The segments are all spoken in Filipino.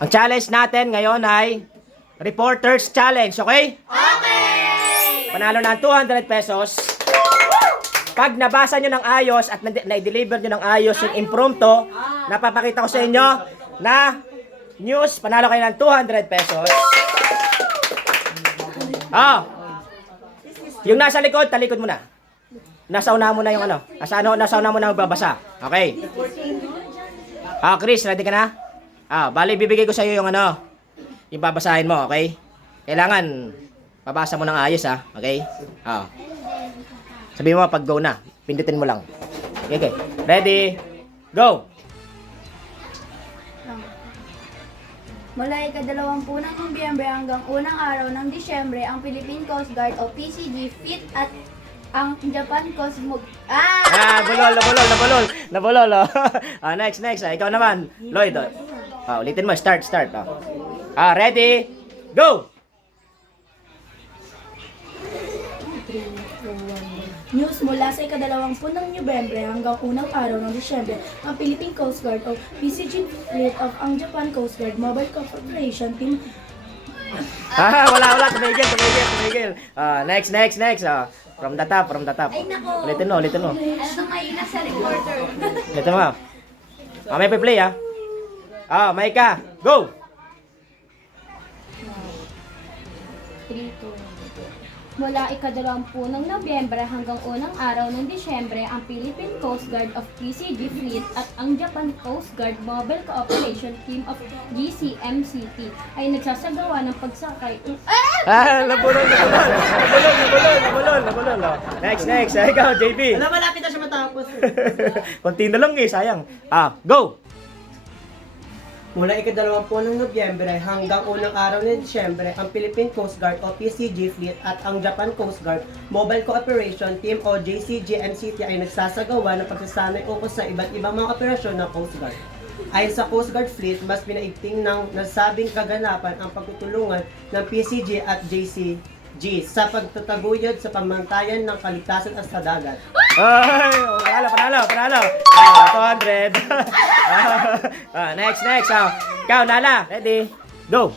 Ang challenge natin ngayon ay Reporters Challenge, okay? Okay! Panalo ng 200 pesos. Pag nabasa nyo ng ayos at na-deliver nyo ng ayos yung impromptu, napapakita ko sa inyo na news, panalo kayo ng 200 pesos. Yung nasa likod, talikod mo na. Nasa una mo na yung ano. Nasa una mo na magbabasa. Okay. Chris, ready ka na? Bali, bibigay ko sa iyo yung ano, yung babasahin mo, okay? Kailangan, babasa mo ng ayos, okay? Sabihin mo pag go na. Pindutin mo lang. Okay. Ready? Go! Mula ika-20 ng Nobyembre hanggang unang araw ng Disyembre, ang Philippine Coast Guard o PCG fit at ang Japan Coast Guard... Nabulol. Next. Ikaw naman, Lloyd. Ulitin mo. Start. Ready? Go! News mula sa ika-20 ng Nobyembre hanggang unang araw ng Disyembre, ang Philippine Coast Guard o PCG fleet of ang Japan Coast Guard Mobile Corporation Team... Wala. Tumigil. Next. From the top. Ay, nako! Ulitin mo. Ano mahina sa reporter? Ulitin mo. May play, may ka. Go! 3, 2, Mula ika-20 ng Nobyembre hanggang unang araw ng Disyembre, ang Philippine Coast Guard of PCG Fleet at ang Japan Coast Guard Mobile Cooperation Team of GCMCT ay nagsasagawa ng pagsakay. Nabulol. Next. Ikaw, JB. Malapit na siya matapos. Konti na lang sayang. Go! Mula ika-20 ng Nobyembre hanggang unang araw ng Disyembre, ang Philippine Coast Guard o PCG Fleet at ang Japan Coast Guard Mobile Cooperation Team o JCGMCT ay nagsasagawa ng pagsasanay ukol sa iba't ibang mga operasyon ng Coast Guard. Ayon sa Coast Guard Fleet, mas pinaigting ng nasabing kaganapan ang pagtutulungan ng PCG at JCG sa pagtataguyod sa pamantayan ng kaligtasan at sa dagat. Ay, panalo. 200. Next. Ikaw, Nala. Ready? Go!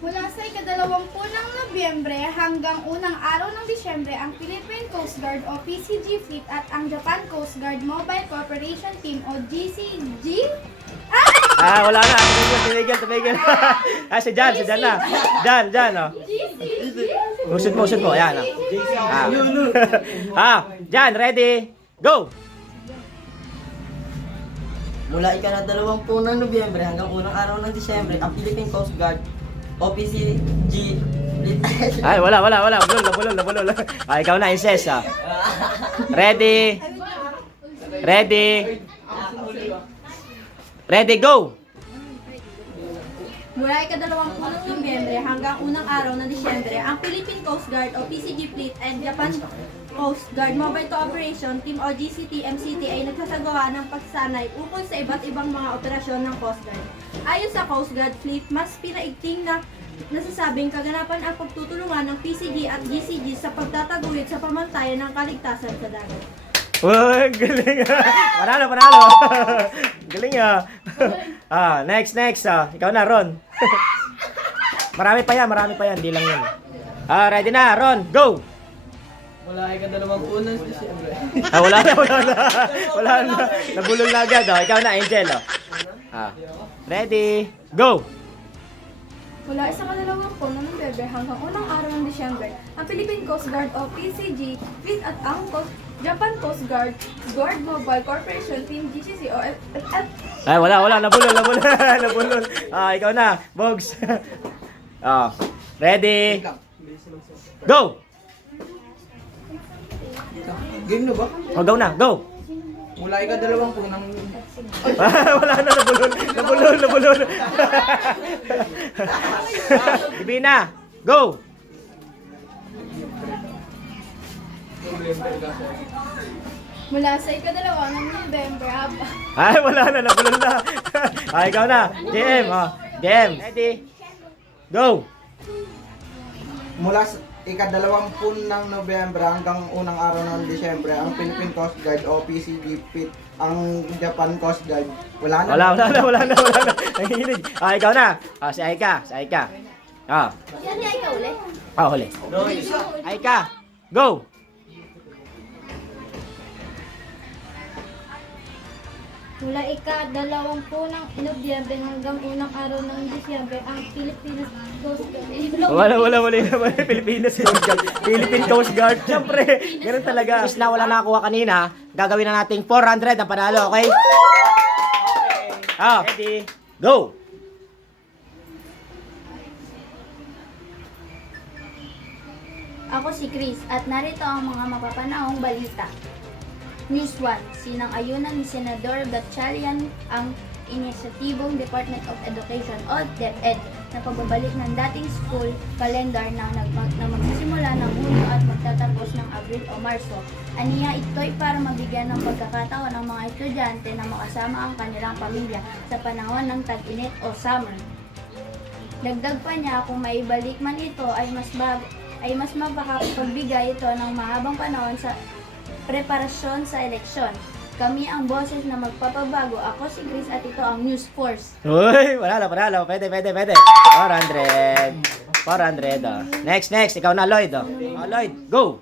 Mula sa ika-20 ng Nobyembre hanggang unang araw ng Disyembre, ang Philippine Coast Guard o PCG Fleet at ang Japan Coast Guard Mobile Cooperation Team o GCG... Wala na. Tumigil. Si Jan na. Jan. Usod mo. Ayan. Jan, ready? Go! Mula ika-20 ng Nobyembre hanggang unang araw ng Disyembre, ang Philippine Coast Guard o PCG Wala. Nabulol. Ikaw na, Inces. Ready, go! Mula ika-20 ng Nobyembre hanggang unang araw ng Disyembre, ang Philippine Coast Guard o PCG Fleet and Japan Coast Guard Mobile Cooperation Team o GCT-MCT ay nagsasagawa ng pagsanay ukol sa iba't ibang mga operasyon ng Coast Guard. Ayon sa Coast Guard Fleet, mas pinaigting na nasasabing kaganapan ang pagtutulungan ng PCG at GCG sa pagtataguyod sa pamantayan ng kaligtasan sa dagat. Uy, galing. Panalo. Galing. Next. Ikaw na, Ron. Marami pa yan. Di lang yun. Ready na, Ron. Go! Mula ika-20 ng Disyembre. Wala na. Nabulol na agad. Ikaw na, Angel. Ready, go! Mula sa ika-20 ng Nobyembre hanggang unang araw ng Disyembre, ang Philippine Coast Guard o PCG Fleet at ang Japan Coast Guard Mobile Corporation Team GCC o FF. Wala. Nabulol. Ikaw na, Bogs. Ready, go! Game na ba? Go na, go! Mula ika-20 ng... Wala na, nabulol. Ibig na, go! Mula sa ika-2 ng Nobyembre Wala na, nabulol na. Ikaw na, game. Ready, go! Mula sa ika-20 ng Nobyembre hanggang unang araw ng Disyembre, ang Philippine Coast Guard o PCG FLEET, ang Japan Coast Guard. Wala na. Wala na. Nangihinig. Ah, ikaw na. Ah, si Aika. Ah, Yan niya ikaw ulit. huli. Aika, go! Mula ika-20 ng Nobyembre hanggang unang araw ng Disyembre, ang Philippine Coast Guard. Wala. Pilipinas Coast Guard. Philippine Coast Guard. Siyempre, ganun talaga. Is na wala nakakuha kanina, gagawin na nating 400 ang panalo, okay? Ah, ready? Go! Ako si Chris at narito ang mga mapapanahong balita. News 1. Sinang-ayunan ni Senador Gatchalian ang inisyatibong Department of Education o DepEd na pagbabalik ng dating school calendar na magsisimula ng Hunyo at magtatapos ng Abril o Marso. Aniya ito'y para mabigyan ng pagkakataon ang mga estudyante na makasama ang kanilang pamilya sa panahon ng tag-init o summer. Dagdag pa niya, kung maibalik man ito ay mas mapakapagbigay ito ng mahabang panahon sa preparasyon sa eleksyon. Kami ang boses na magpapabago. Ako si Chris at ito ang News Force. Uy, panalo. Pwede. 400. Oh. Next. Ikaw na, Lloyd. Oh. Oh, Lloyd, go!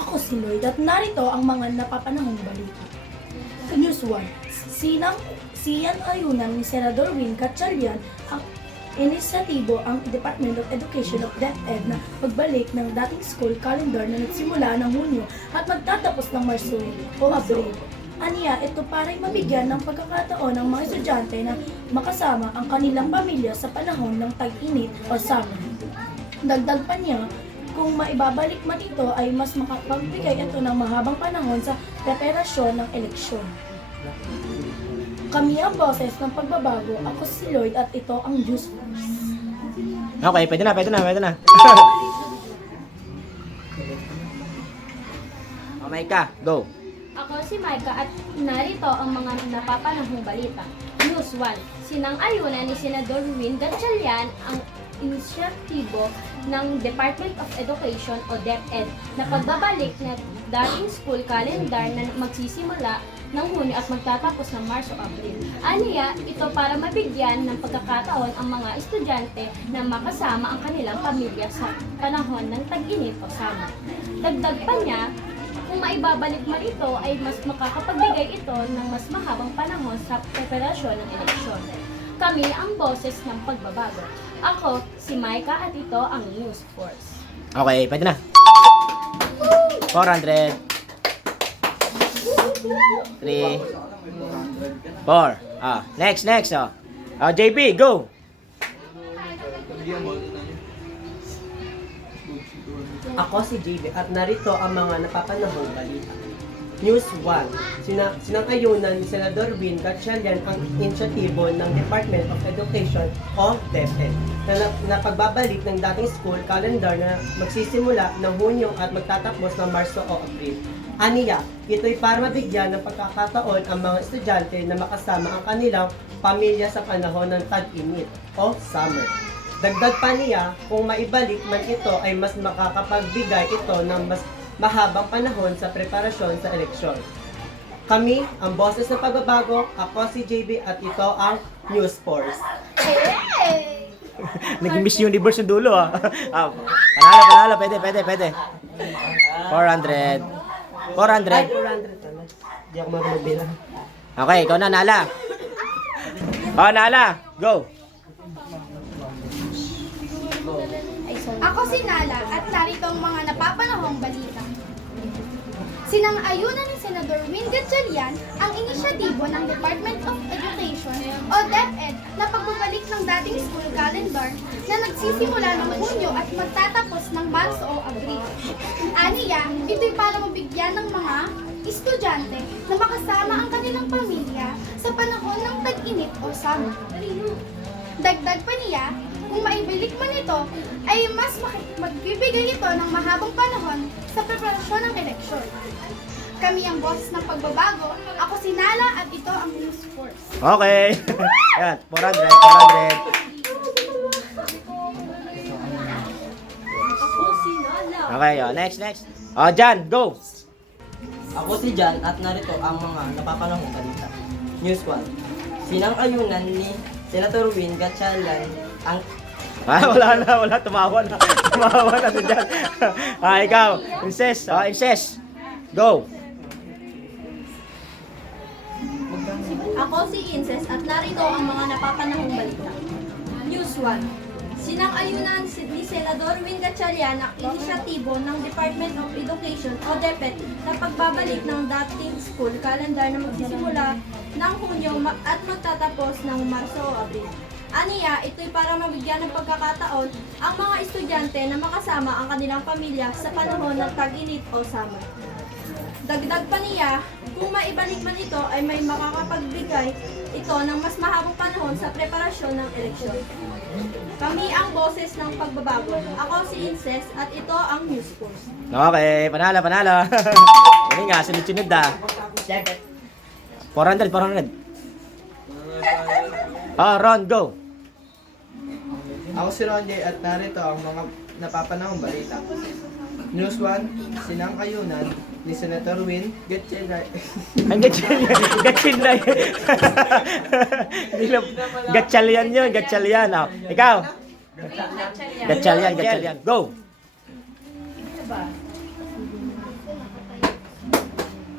Ako si Lloyd at narito ang mga napapanahong balita. News 1. Siyan ayunan ni Senador Win Gatchalian ang inisyatibo ang Department of Education of DepEd na pagbalik ng dating school calendar na nagsimula ng Hunyo at magtatapos ng Marso o Abril. Aniya, ito para'y mabigyan ng pagkakataon ng mga estudyante na makasama ang kanilang pamilya sa panahon ng tag-init o summer. Dagdag pa niya, kung maibabalik man ito ay mas makapagbigay ito ng mahabang panahon sa preparasyon ng eleksyon. Kami ang boses ng pagbabago. Ako si Lloyd at ito ang News Force. Okay, pwede na. Oh, Maika, go! Ako si Micah at narito ang mga napapanahong balita. News 1. Sinang-ayunan ni Senador Win Gatchalian ang inisyatibo ng Department of Education o DepEd na pagbabalik na dating school calendar na magsisimula ng Hunyo at magtatapos ng Marso o Abril. Aniya, ito para mabigyan ng pagkakataon ang mga estudyante na makasama ang kanilang pamilya sa panahon ng tag-init o summer. Dagdag pa niya, kung maibabalik man ito ay mas makakapagbigay ito ng mas mahabang panahon sa preparasyon ng eleksyon. Kami ang boses ng pagbabago. Ako, si Micah at ito ang News Force. Okay, pwede na. 400. 3. 4. Ah, next. Oh. JB, go! Ako si JB at narito ang mga napapanahong balita. News 1. Sinang-ayunan ni Senador Win Gatchalian ang inisyatibo ng Department of Education o DepEd na pagbabalik ng dating school calendar na magsisimula ng Hunyo at magtatapos ng Marso o Abril. Aniya, ito'y para mabigyan ng pagkakataon ang mga estudyante na makasama ang kanilang pamilya sa panahon ng tag-init o summer. Dagdag pa niya, kung maibalik man ito ay mas makakapagbigay ito ng mas mahabang panahon sa preparasyon sa eleksyon. Kami, ang boses ng pagbabago, ako si JB at ito ang News Force. Naging Miss Universe yung dulo, ah. Panalo, pwede. 400. 400. 400 pala. Di ako marunong bilang. Okay, ikaw na, Nala. Oh, Nala, go! Ako si Nala at narito ang mga napapanahong balita. Sinang-ayunan ni Senador Win Gatchalian ang inisyatibo ng Department of Education o DepEd na pagbabalik ng dating school calendar na nagsisimula ng Hunyo at magtatapos ng Marso o Abril. Aniya, ito'y para mabigyan ng mga estudyante na makasama ang kanilang pamilya sa panahon ng tag-init o summer. Dagdag pa niya, kung maibalik man ito, ay mas magbibigay ito ng mahabang panahon sa preparasyon ng eleksyon. Kami ang boses ng pagbabago. Ako si Nala at ito ang News Force. Okay. Yan, 400. Okay, next. Jan, go! Ako si Jan at narito ang mga napapanahong balita. News 1. Sinang-ayunan ni Senator Win Gatchalian ang Wala, tumawa na si Jan. Ikaw, Inces, go! Ako si Inces at narito ang mga napapanahong balita. News 1. Sinang-ayunan ni Senador Win Gatchalian ang inisyatibo ng Department of Education o DepEd na pagbabalik ng dating school calendar na magsisimula ng Hunyo at magtatapos ng Marso o Abril. Aniya, ito'y para mabigyan ng pagkakataon ang mga estudyante na makasama ang kanilang pamilya sa panahon ng tag-init o summer. Dagdag pa niya, kung maibalik man ito ay may makakapagbigay ito ng mas mahabang panahon sa preparasyon ng eleksyon. Kami ang boses ng pagbabago. Ako si Inces at ito ang News Force. Okay, panalo. Hindi nga, sunod-sunod ah. 400. Ron, go! Ako si Ronjay at narito ang mga napapanahong balita. News 1, sinang-ayunan ni Senator Win Gatchalian. Ang Gatchalian. Gatchalian yun, Gatchalian. Oh. Ikaw? Gatchalian. Go!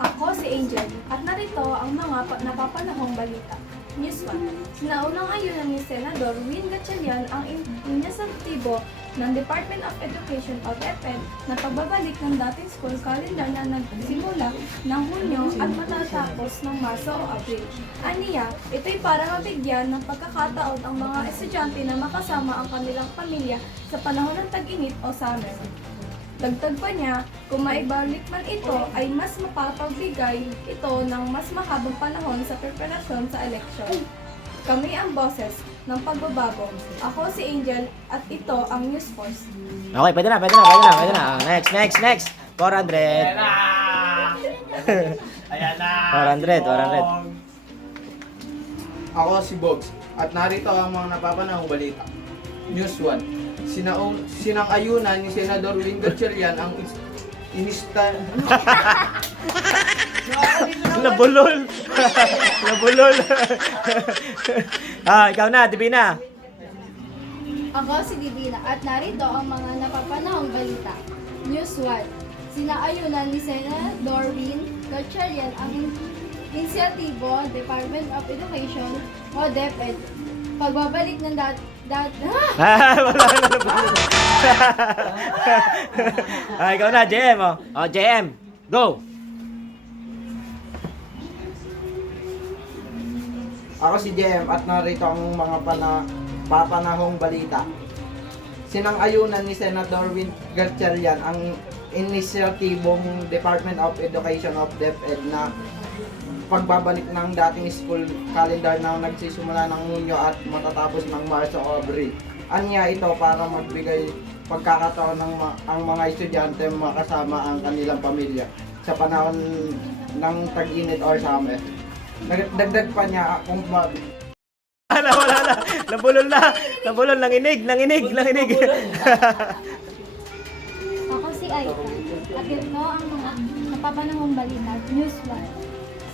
Ako si Angel at narito ang mga napapanahong balita. News 1. Sinaunang ayunan ni Senador Win Gatchalian ang inisyatibo ng Department of Education o DepEd na pagbabalik ng dating school calendar na nagsimula ng Hunyo at matatapos ng Marso o Abril. Aniya, ito'y para mabigyan ng pagkakataon ang mga estudyante na makasama ang kanilang pamilya sa panahon ng tag-init o summer. Dagdag pa niya, kung maibalik man ito ay mas mapapagbigay ito ng mas mahabang panahon sa preparasyon sa eleksyon. Kami ang boses ng pagbabago. Ako si Angel at ito ang News Force. Okay, pwede na. Next. 400. Ayan na! 400. Ako si Bogs at narito ang mga napapanahong balita. News 1. Sinang-ayunan ni Senador Win Gatchalian ang Nabulol. Ikaw na, Divina. Ako si Divina at narito ang mga napapanahong balita. News 1. Sinang-ayunan ni Senador Win Gatchalian ang inisyatibo Department of Education o DepEd pagbabalik ng Wala na nabulol. Ikaw na, JM. JM, go. Ako si JM at narito ang mga papanahong balita. Sinang-ayunan ni Senator Win Gatchalian ang inisyatibong Department of Education of DepEd na pagbabalik ng dating school calendar na nagsisimula ng Hunyo at matatapos ng Marso o Abril. Anya ito para magbigay pagkakataon ng ang mga estudyante makasama ang kanilang pamilya sa panahon ng tag-init or summer. Dagdag pa niya kung Wala na. Nabulol na. Nanginig. Ako si Aika at ito ang mga napapanahong balita. News 1.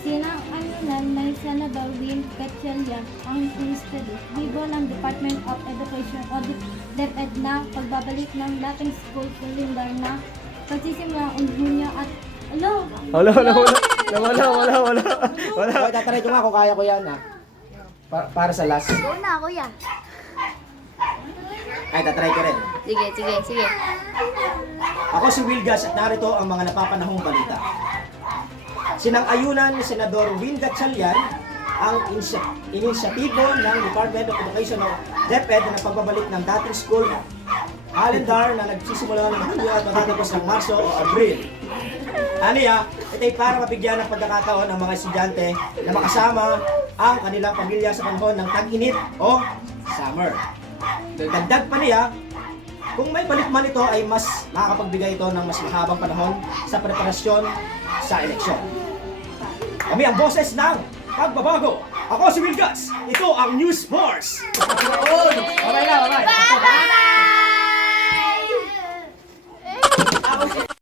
Sinang-ayunan ni Senador Win Gatchalian ang inisyatibo ng Department of Education o DepEd na pagbabalik ng dating school calendar na pagsisimula ng Hunyo at Wala. Tataray ko nga kung kaya ko yan para sa last. Go na, kuya. Ay, tatry ko rin. Sige. Ako si Wilgas at narito ang mga napapanahong balita. Sinang-ayunan ni Senador Win Gatchalian ang inisyatibo ng Department of Education o DepEd na pagbabalik ng dating school calendar na nagsisimula ng Hunyo at matatapos ng Marso o Abril. Aniya, ito'y para mabigyan ng pagkakataon ng mga estudyante na makasama ang kanilang pamilya sa panahon ng tag-init o summer. Dagdag pa niya, kung may balik man ito ay mas makakapagbigay ito ng mas mahabang panahon sa preparasyon sa eleksyon. Kami ang boses ng pagbabago. Ako si Will Guts. Ito ang News Force. Bye-bye. Post.